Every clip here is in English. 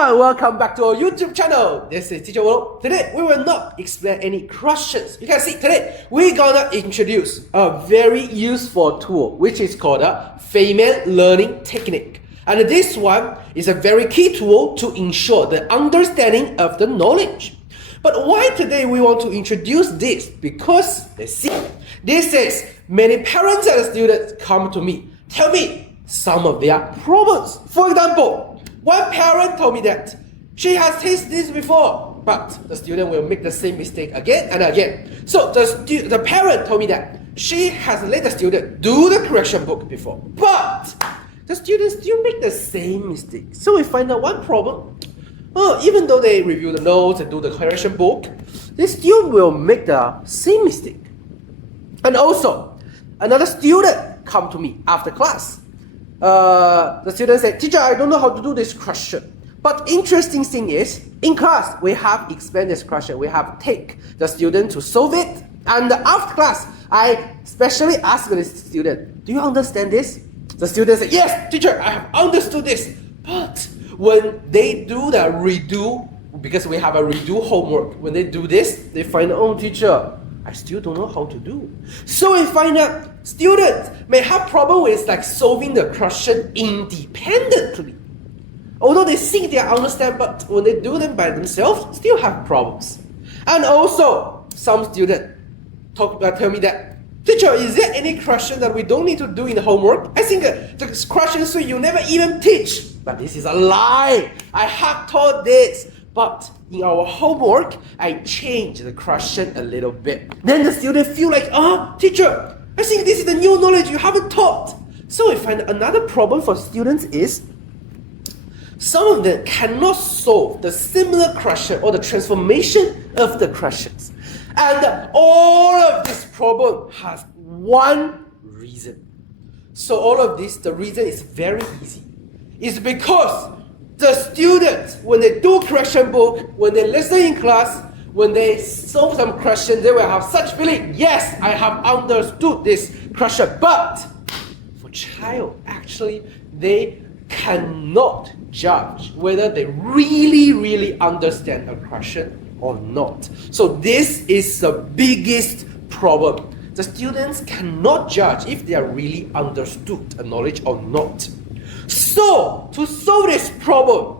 everyone, welcome back to our YouTube channel. This is Teacher Wu. Today we will not explain any questions. You can see today we're gonna introduce a very useful tool which is called a Feynman learning technique. And this one is a very key tool to ensure the understanding of the knowledge. But why today we want to introduce this? Because let's see, this is many parents and students come to me, tell me some of their problems. For example, one parent told me that she has tasted this before, but the student will make the same mistake again and again. So the parent told me that she has let the student do the correction book before, but the students still make the same mistake. So we find out one problem. Even though they review the notes and do the correction book, they still will make the same mistake. And also, another student come to me after class. The student said, "Teacher, I don't know how to do this question." But interesting thing is, in class, we have explained this question. We have take the student to solve it. And after class, I specially asked the student, "Do you understand this?" The student said, "Yes, teacher, I have understood this." But when they do the redo, because we have a redo homework, when they do this, they find, "Oh, teacher, I still don't know how to do." So we find out students may have problem with like solving the question independently. Although they think they understand, but when they do them by themselves, still have problems. And also, some students tell me that, "Teacher, is there any question that we don't need to do in the homework? I think the question so you never even teach." But this is a lie. I have taught this. But in our homework, I changed the question a little bit. Then the student feel like, "Teacher, I think this is the new knowledge you haven't taught." So we find another problem for students is some of them cannot solve the similar question or the transformation of the questions. And all of this problem has one reason. So all of this, the reason is very easy. It's because the students, when they do correction book, when they listen in class, when they solve some question, they will have such feeling, "Yes, I have understood this question." But for child, actually, they cannot judge whether they really understand a question or not. So this is the biggest problem. The students cannot judge if they are really understood a knowledge or not. So, to solve this problem,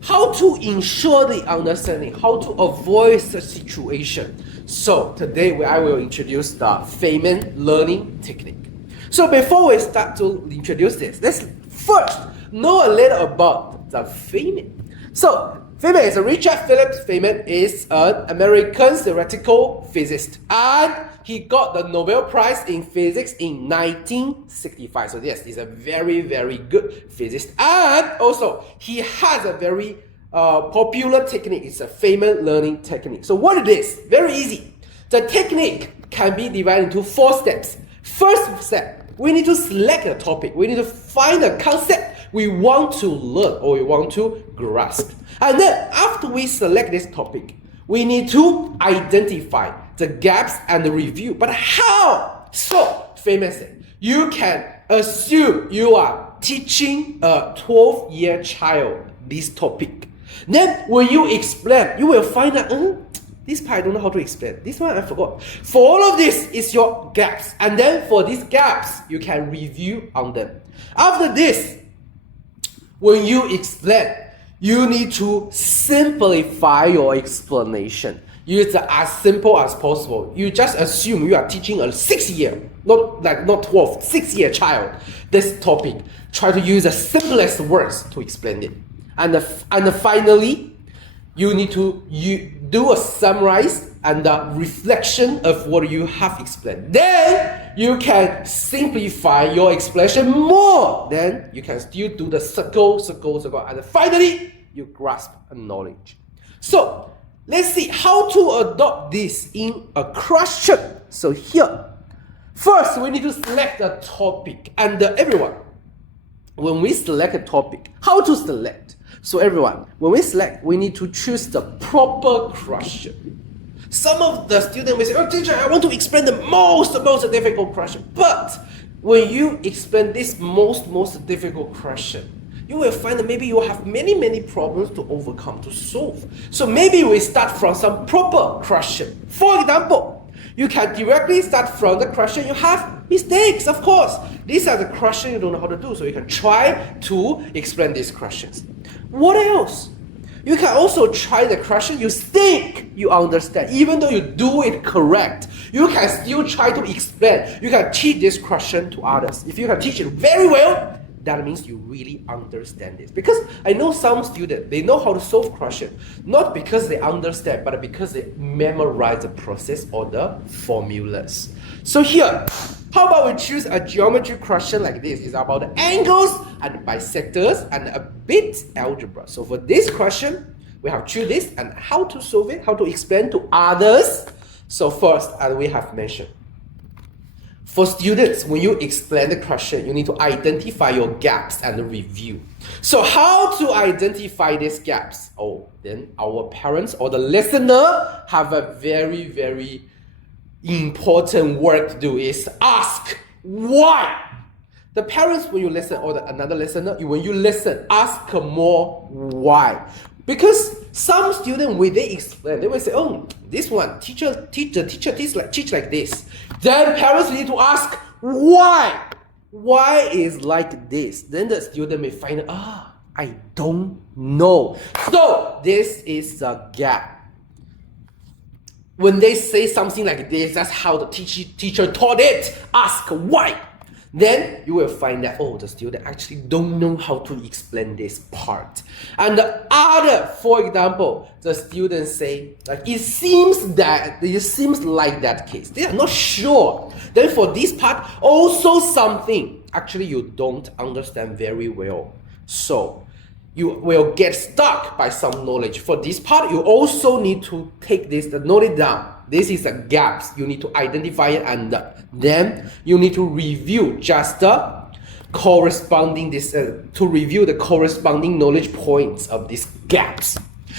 how to ensure the understanding, how to avoid the situation. So, today I will introduce the Feynman learning technique. So, before we start to introduce this, let's first know a little about the Feynman. So, Feynman is Richard Philip Feynman is an American theoretical physicist, and he got the Nobel Prize in Physics in 1965. So yes, he's a very good physicist. And also, he has a very popular technique. It's a Feynman learning technique. So what it is? Very easy. The technique can be divided into 4 steps. First step, we need to select a topic. We need to find a concept we want to learn or we want to grasp. And then after we select this topic, we need to identify the gaps and the review. But how? So, Feynman said, you can assume you are teaching a 12-year child this topic. Then when you explain, you will find out, this part I don't know how to explain. This one I forgot. For all of this is your gaps. And then for these gaps, you can review on them. After this, when you explain, you need to simplify your explanation. Use it as simple as possible. You just assume you are teaching a 6-year, not 12, 6-year child this topic. Try to use the simplest words to explain it. And finally, you need to do a summarize and a reflection of what you have explained. Then you can simplify your explanation more. Then you can still do the circle, and finally you grasp a knowledge. So let's see how to adopt this in a question. So here, first we need to select a topic. And everyone, when we select a topic, how to select? So everyone, when we select, we need to choose the proper question. Some of the students will say, "Oh, teacher, I want to explain the most difficult question." But when you explain this most difficult question, you will find that maybe you have many problems to overcome, to solve. So maybe we start from some proper question. For example, you can directly start from the question you have mistakes, of course. These are the questions you don't know how to do, so you can try to explain these questions. What else? You can also try the question you think you understand. Even though you do it correct, you can still try to explain. You can teach this question to others. If you can teach it very well, that means you really understand this. Because I know some students, they know how to solve questions, not because they understand, but because they memorize the process or the formulas. So here, how about we choose a geometry question like this? It's about the angles and bisectors and a bit algebra. So for this question, we have choose this and how to solve it, how to explain to others. So first, as we have mentioned, for students, when you explain the question, you need to identify your gaps and review. So how to identify these gaps? Oh, then our parents or the listener have a very important work to do is ask why. The parents, when you listen, or another listener, when you listen, ask more why. Because some students, when they explain, they will say, oh, this one, teacher teach like this. Then parents need to ask why. Why is like this? Then the student may find, I don't know. So this is a gap. When they say something like this, that's how the teacher taught it. Ask why. Then you will find that, the student actually don't know how to explain this part. And the other, for example, the students say, like, it seems like that case. They are not sure. Then for this part, also something actually you don't understand very well. So you will get stuck by some knowledge. For this part, you also need to take this, note it down. This is a gaps. You need to identify it, and then you need to review just the corresponding knowledge points of these gaps.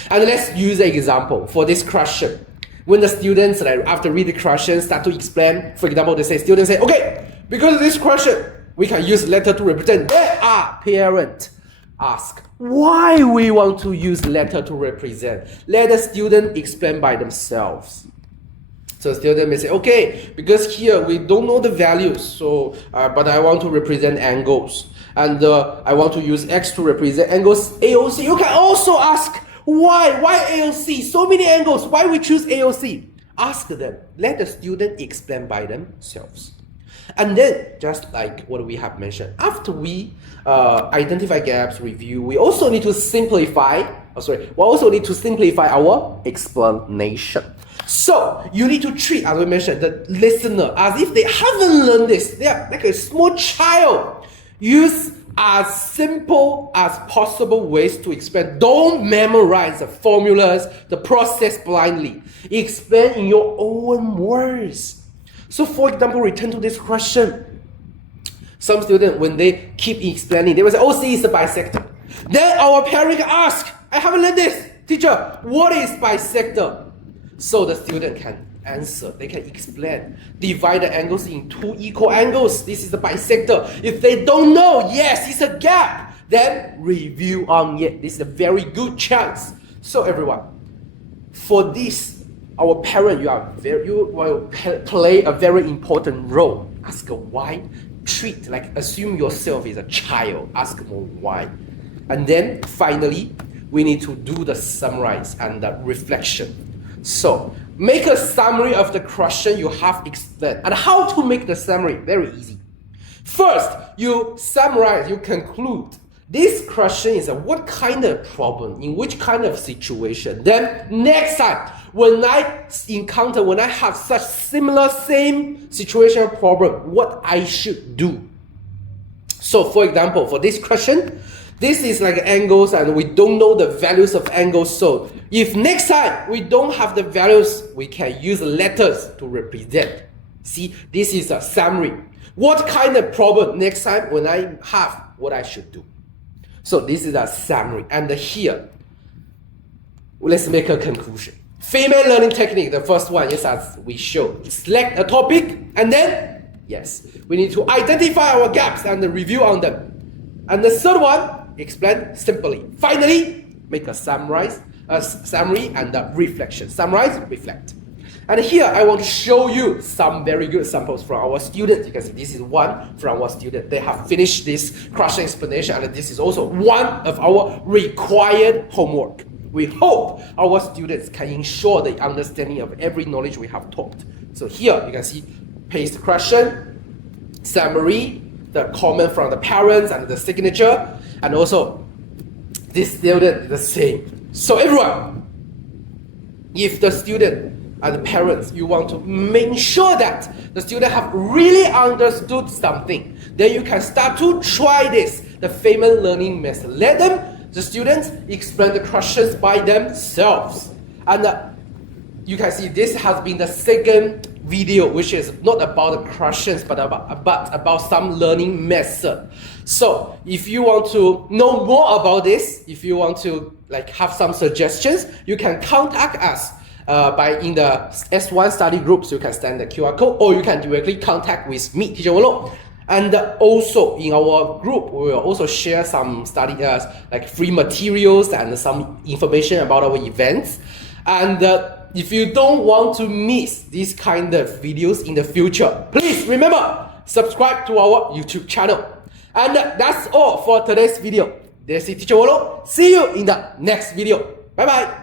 And let's use an example for this question. When the students, after read the question, start to explain, for example, students say, okay, because of this question, we can use letter to represent. There are parents. Ask why we want to use letter to represent. Let the student explain by themselves. So student may say, okay, because here we don't know the values, so but I want to represent angles, and I want to use X to represent angles AOC. You can also ask why AOC? So many angles. Why we choose AOC? Ask them. Let the student explain by themselves. And then, just like what we have mentioned, after we identify gaps, review, we also need to simplify our explanation. So you need to treat, as we mentioned, the listener as if they haven't learned this. They are like a small child. Use as simple as possible ways to explain. Don't memorize the formulas, the process blindly. Explain in your own words. So for example, return to this question. Some students, when they keep explaining, they will say, OC is a bisector. Then our parent can ask, I haven't learned this. Teacher, what is bisector? So the student can answer, they can explain. Divide the angles in two equal angles. This is the bisector. If they don't know, yes, it's a gap. Then review on it. This is a very good chance. So everyone, for this, our parent, you will play a very important role. Ask why. Treat, assume yourself is a child. Ask more why. And then finally, we need to do the summarize and the reflection. So make a summary of the question you have explained. And how to make the summary? Very easy. First, you summarize, you conclude. This question is what kind of problem, in which kind of situation. Then next time, when I have such same situation or problem, what I should do. So for example, for this question, this is like angles and we don't know the values of angles. So if next time we don't have the values, we can use letters to represent. See, this is a summary. What kind of problem next time when I have what I should do. So this is a summary. And here, let's make a conclusion. Feynman learning technique, the first one is as we showed. Select a topic and then, yes, we need to identify our gaps and review on them. And the third one explain simply. Finally, make a summary and a reflection. Summarize, reflect. And here I want to show you some very good samples from our students. You can see this is one from our student. They have finished this question explanation, and this is also one of our required homework. We hope our students can ensure the understanding of every knowledge we have taught. So here you can see paste question, summary, the comment from the parents and the signature, and also this student the same. So everyone, if the student and the parents, you want to make sure that the student have really understood something, then you can start to try this, the Feynman learning method. Let them, the students, explain the questions by themselves. And you can see this has been the second video, which is not about the questions, but about some learning method. So if you want to know more about this, if you want to have some suggestions, you can contact us in the S1 study groups. You can send the QR code, or you can directly contact with me, Teacher Wolo. And also in our group, we will also share some study free materials and some information about our events. And if you don't want to miss these kind of videos in the future, please remember, subscribe to our YouTube channel. And that's all for today's video. This is Teacher Wolo. See you in the next video. Bye bye.